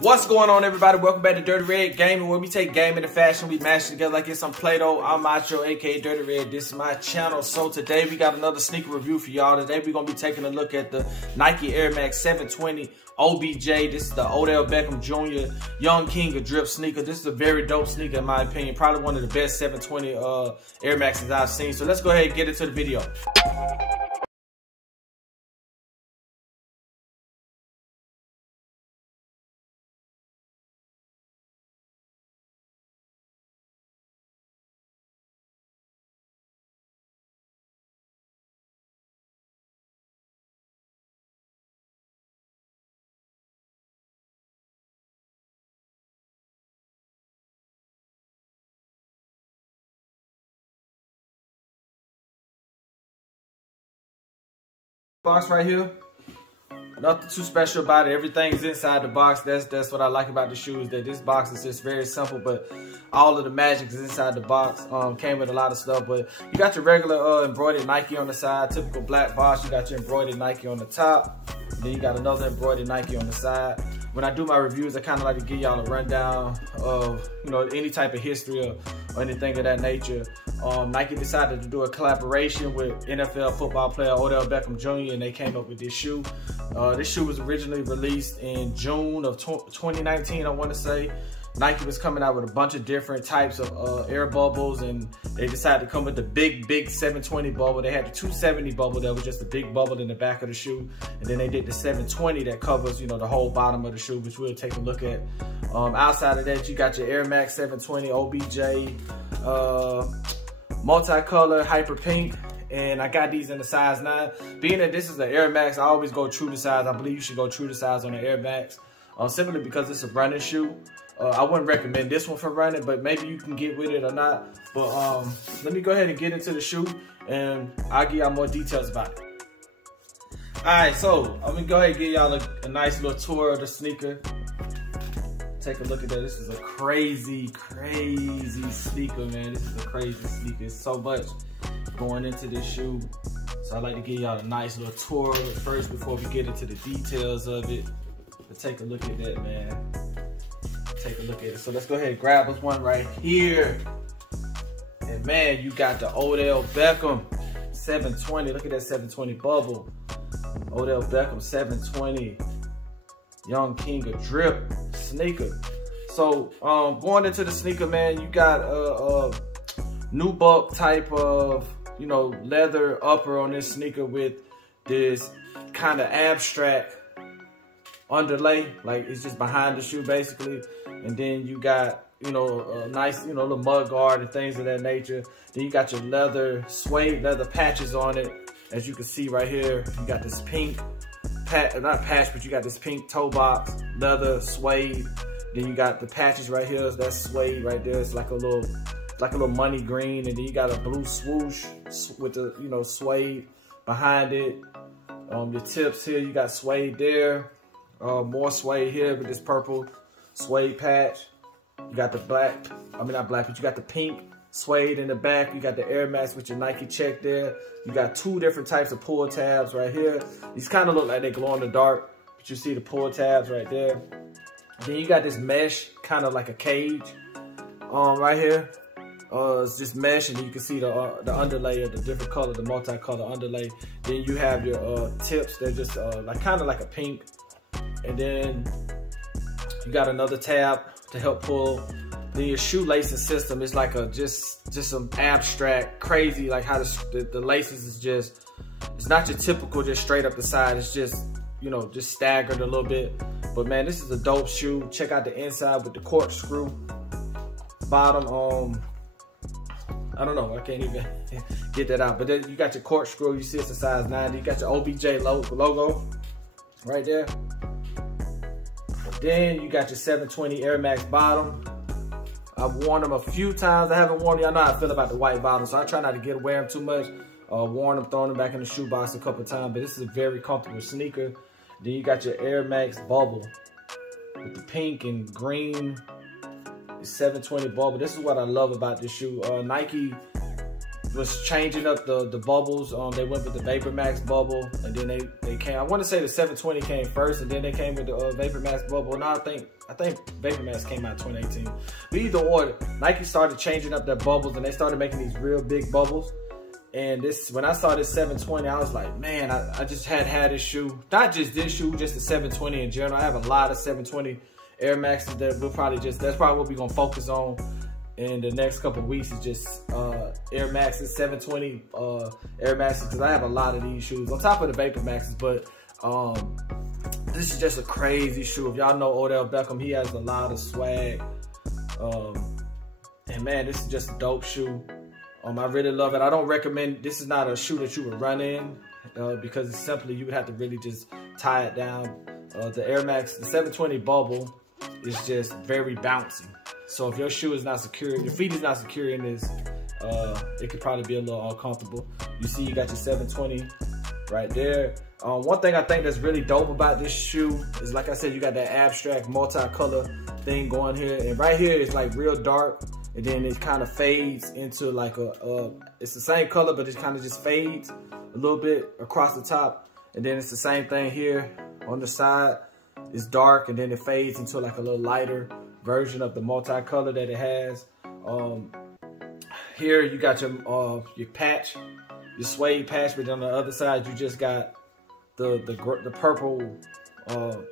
What's going on, everybody? Welcome back to Dirty Red Gaming, where we take gaming and fashion, we mash it together like it's some Play-Doh. I'm Macho, aka Dirty Red. This is my channel. So today we got another sneaker review for y'all. Today we're gonna be taking a look at the Nike AirMax 720 OBJ. This is the Odell Beckham Jr. Young King of Drip sneaker. This is a very dope sneaker in my opinion. Probably one of the best 720 Air Maxes I've seen. So let's go ahead and get into the video. Box right here, nothing too special about it. Everything's inside the box. That's what I like about the shoes, that this box is just very simple, but all of the magic is inside the box. Came with a lot of stuff, but you got your regular embroidered Nike on the side, typical black box. You got your embroidered Nike on the top, then you got another embroidered Nike on the side. When I do my reviews, I kind of like to give y'all a rundown of, you know, any type of history or anything of that nature. Nike decided to do a collaboration with NFL football player Odell Beckham Jr. and they came up with this shoe. This shoe was originally released in June of 2019, I want to say. Nike was coming out with a bunch of different types of air bubbles, and they decided to come with the big 720 bubble. They had the 270 bubble that was just a big bubble in the back of the shoe, and then they did the 720 that covers, you know, the whole bottom of the shoe, which we'll take a look at. Outside of that, you got your Air Max 720 OBJ, multicolor hyper pink, and I got these in the size 9. Being that this is an Air Max, I always go true to size. I believe you should go true to size on the Air Max, simply because it's a running shoe. I wouldn't recommend this one for running, but maybe you can get with it or not. But let me go ahead and get into the shoe, and I'll give y'all more details about it. All right, so I'm gonna go ahead and give y'all a nice little tour of the sneaker. Take a look at that. This is a crazy sneaker, man. This is a crazy sneaker. It's so much going into this shoe. So I'd like to give y'all a nice little tour first before we get into the details of it. But take a look at that, man. Take a look at it. So let's go ahead and grab us one right here. And man, you got the Odell Beckham 720. Look at that 720 bubble. Odell Beckham 720. Young King of Drip sneaker. So going into the sneaker, man, you got a nubuck type of, you know, leather upper on this sneaker with this kind of abstract underlay, like it's just behind the shoe basically. And then you got, you know, a nice, you know, little mud guard and things of that nature. Then you got your leather, suede leather patches on it. As you can see right here, you got this pink not patch, but you got this pink toe box, leather, suede. Then you got the patches right here. That's suede right there. It's like a little money green. And then you got a blue swoosh with the, you know, suede behind it. Your tips here, you got suede there. More suede here with this purple suede patch. You got the black, I mean not black, but you got the pink suede in the back. You got the Air Max with your Nike check there. You got two different types of pull tabs right here. These kind of look like they glow in the dark, but you see the pull tabs right there. Then you got this mesh, kind of like a cage, right here. It's just mesh, and you can see the underlay of the different color, the multicolor underlay. Then you have your tips. They're just like kind of like a pink. And then you got another tab to help pull. Then your shoelacing system is like just some abstract, crazy, like how the laces is just, it's not your typical just straight up the side. It's just, you know, just staggered a little bit. But man, this is a dope shoe. Check out the inside with the corkscrew bottom. I don't know, I can't even get that out. But then you got your corkscrew. You see it's a size 9. You got your OBJ logo right there. Then you got your 720 Air Max bottom. I've worn them a few times. I haven't worn them. Y'all know how I feel about the white bottom, so I try not to wear them too much. Worn them, thrown them back in the shoebox a couple times, but this is a very comfortable sneaker. Then you got your Air Max bubble with the pink and green 720 bubble. This is what I love about this shoe. Nike was changing up the bubbles. They went with the VaporMax bubble, and then they came. I want to say the 720 came first, and then they came with the VaporMax bubble. No, I think VaporMax came out in 2018. But either or, Nike started changing up their bubbles, and they started making these real big bubbles. And when I saw this 720, I was like, man, I just had this shoe. Not just this shoe, just the 720 in general. I have a lot of 720 Air Maxes that that's probably what we're gonna focus on in the next couple of weeks, is just Air Maxes, 720 Air Maxes, because I have a lot of these shoes on top of the Vapor Maxes. But this is just a crazy shoe. If y'all know Odell Beckham, he has a lot of swag. And man, this is just a dope shoe. I really love it. I don't recommend, this is not a shoe that you would run in because it's simply, you would have to really just tie it down. The Air Max, the 720 bubble is just very bouncy. So if your shoe is not secure, your feet is not secure in this, it could probably be a little uncomfortable. You see you got your 720 right there. One thing I think that's really dope about this shoe is, like I said, you got that abstract multicolor thing going here. And right here it's like real dark. And then it kind of fades into like it's the same color, but it kind of just fades a little bit across the top. And then it's the same thing here on the side. It's dark, and then it fades into like a little lighter version of the multicolor that it has. Here you got your patch, your suede patch, but on the other side you just got the purple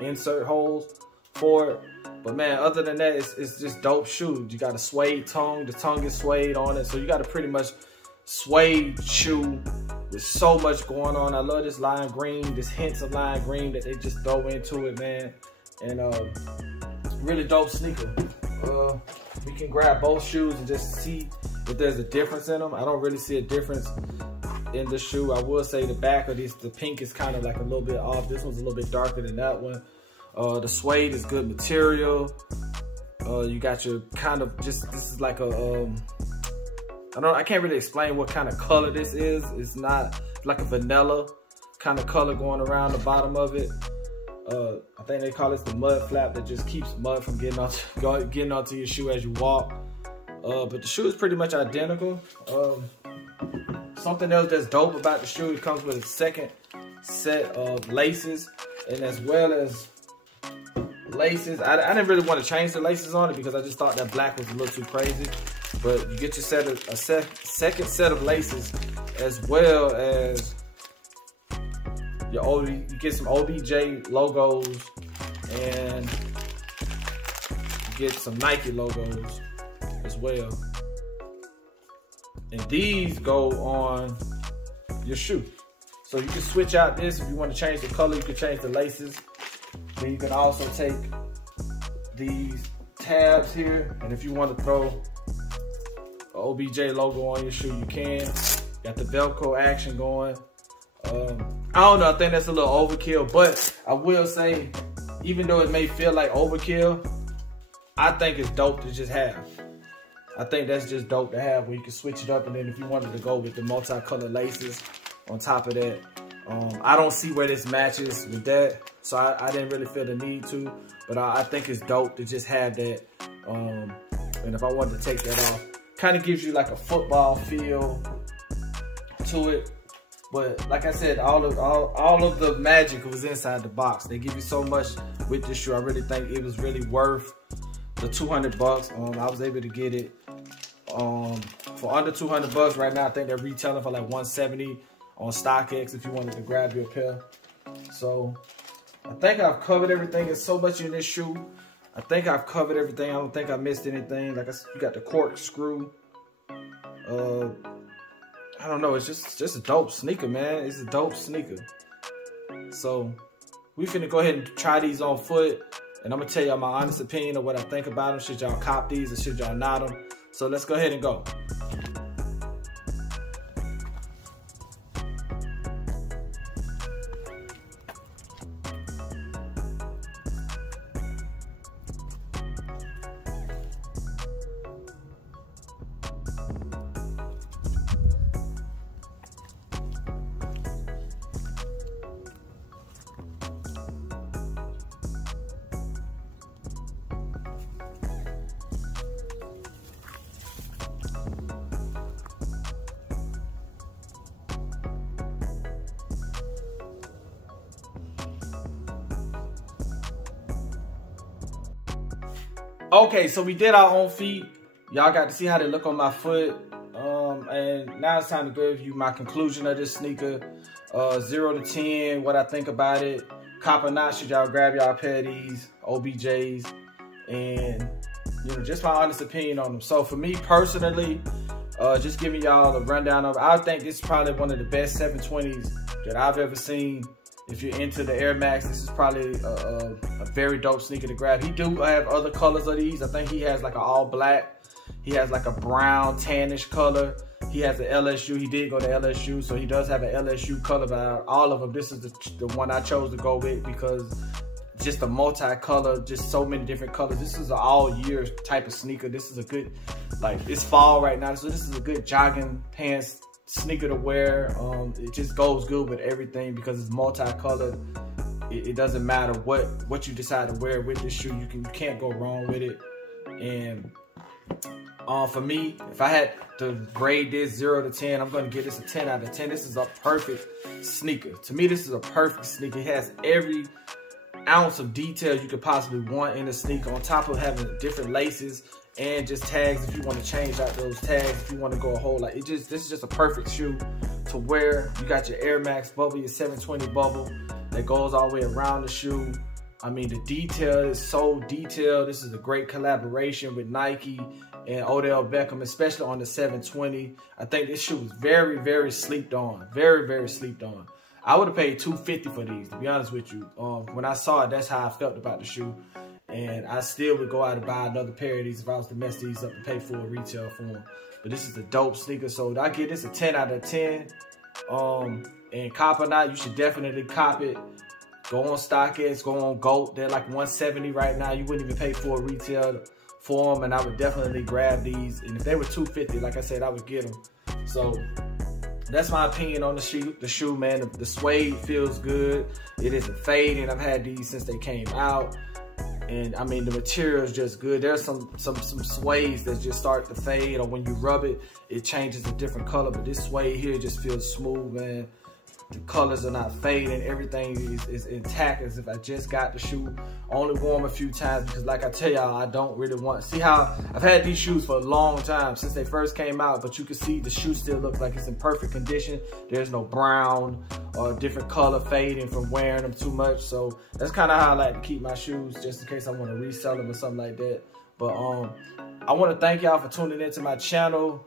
insert holes for it. But man, other than that, it's just dope shoe. You got a suede tongue. The tongue is suede on it. So you got a pretty much suede shoe with so much going on. I love this lime green, this hints of lime green that they just throw into it, man. And really dope sneaker. We can grab both shoes and just see if there's a difference in them. I don't really see a difference in the shoe. I will say the back of this, the pink is kind of like a little bit off. This one's a little bit darker than that one. The suede is good material. You got your kind of this is like a, I can't really explain what kind of color this is. It's not like a vanilla kind of color going around the bottom of it. I think they call it the mud flap that just keeps mud from getting onto your shoe as you walk. But the shoe is pretty much identical. Something else that's dope about the shoe, it comes with a second set of laces, and as well as laces. I didn't really want to change the laces on it because I just thought that black was a little too crazy. But you get your second set of laces, as well as you get some OBJ logos, and you get some Nike logos as well. And these go on your shoe. So you can switch out this if you want to change the color. You can change the laces. Then you can also take these tabs here, and if you want to throw an OBJ logo on your shoe, you can. Got the Velcro action going. I don't know, I think that's a little overkill, but I will say, even though it may feel like overkill, I think it's dope to just have. I think that's just dope to have, where you can switch it up, and then if you wanted to go with the multicolored laces on top of that, I don't see where this matches with that, so I didn't really feel the need to, but I think it's dope to just have that. And if I wanted to take that off, kind of gives you like a football feel to it. But like I said, all of the magic was inside the box. They give you so much with this shoe. I really think it was really worth the 200 bucks. I was able to get it for under 200 bucks right now. I think they're retailing for like 170 on StockX if you wanted to grab your pair. So I think I've covered everything. There's so much in this shoe. I think I've covered everything. I don't think I missed anything. Like I said, you got the corkscrew. I don't know. It's just a dope sneaker, man. It's a dope sneaker. So we finna go ahead and try these on foot, and I'm gonna tell y'all my honest opinion of what I think about them. Should y'all cop these or should y'all not them? So let's go ahead and go. Okay, so we did our own feet. Y'all got to see how they look on my foot. And now it's time to give you my conclusion of this sneaker. 0 to 10, what I think about it. Cop or not, should y'all grab y'all a pair of these OBJs? And, you know, just my honest opinion on them. So for me personally, just giving y'all a rundown of, I think this is probably one of the best 720s that I've ever seen. If you're into the Air Max, this is probably a very dope sneaker to grab. He do have other colors of these. I think he has like an all black. He has like a brown tannish color. He has the LSU. He did go to LSU, so he does have an LSU color. But out of all of them, this is the one I chose to go with because just a multi-color, just so many different colors. This is an all-year type of sneaker. This is a good, like, it's fall right now, so this is a good jogging pants sneaker to wear. It just goes good with everything because it's multicolored. It doesn't matter what you decide to wear with this shoe. You can't go wrong with it. And for me, if I had to grade this 0 to 10, I'm going to give this a 10 out of 10. This is a perfect sneaker. To me, this is a perfect sneaker. It has every ounce of detail you could possibly want in a sneaker, on top of having different laces and just tags if you want to change out those tags, if you want to go a whole lot. This is just a perfect shoe to wear. You got your AirMax bubble, your 720 bubble that goes all the way around the shoe. I mean, the detail is so detailed. This is a great collaboration with Nike and Odell Beckham, especially on the 720. I think this shoe is very, very slept on. Very, very slept on. I would have paid $250 for these, to be honest with you. When I saw it, that's how I felt about the shoe. And I still would go out and buy another pair of these if I was to mess these up and pay full retail for them. But this is a dope sneaker, so I give this a 10 out of 10. And cop or not, you should definitely cop it. Go on StockX, go on GOAT. They're like $170 right now. You wouldn't even pay full retail for them, and I would definitely grab these. And if they were $250, like I said, I would get them. So that's my opinion on the shoe, man. The suede feels good. It isn't fading. I've had these since they came out. And I mean, the material is just good. There's some suedes that just start to fade, or when you rub it, it changes a different color. But this suede here just feels smooth, man. The colors are not fading. Everything is intact as if I just got the shoe. Only wore them a few times because, like I tell y'all, I don't really want. See how I've had these shoes for a long time, since they first came out, but you can see the shoe still looks like it's in perfect condition. There's no brown or different color fading from wearing them too much. So that's kind of how I like to keep my shoes, just in case I want to resell them or something like that. But I want to thank y'all for tuning into my channel.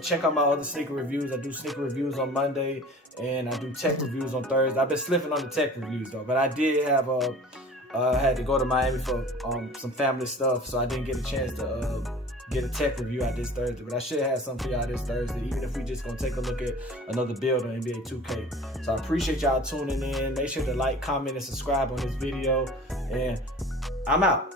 Check out my other sneaker reviews. I do sneaker reviews on Monday, and I do tech reviews on Thursday. I've been slipping on the tech reviews though, but I did have had to go to Miami for some family stuff, so I didn't get a chance to get a tech review out this Thursday. But I should have something for y'all this Thursday, even if we just gonna take a look at another build on NBA 2K. So I appreciate y'all tuning in. Make sure to like, comment, and subscribe on this video, and I'm out.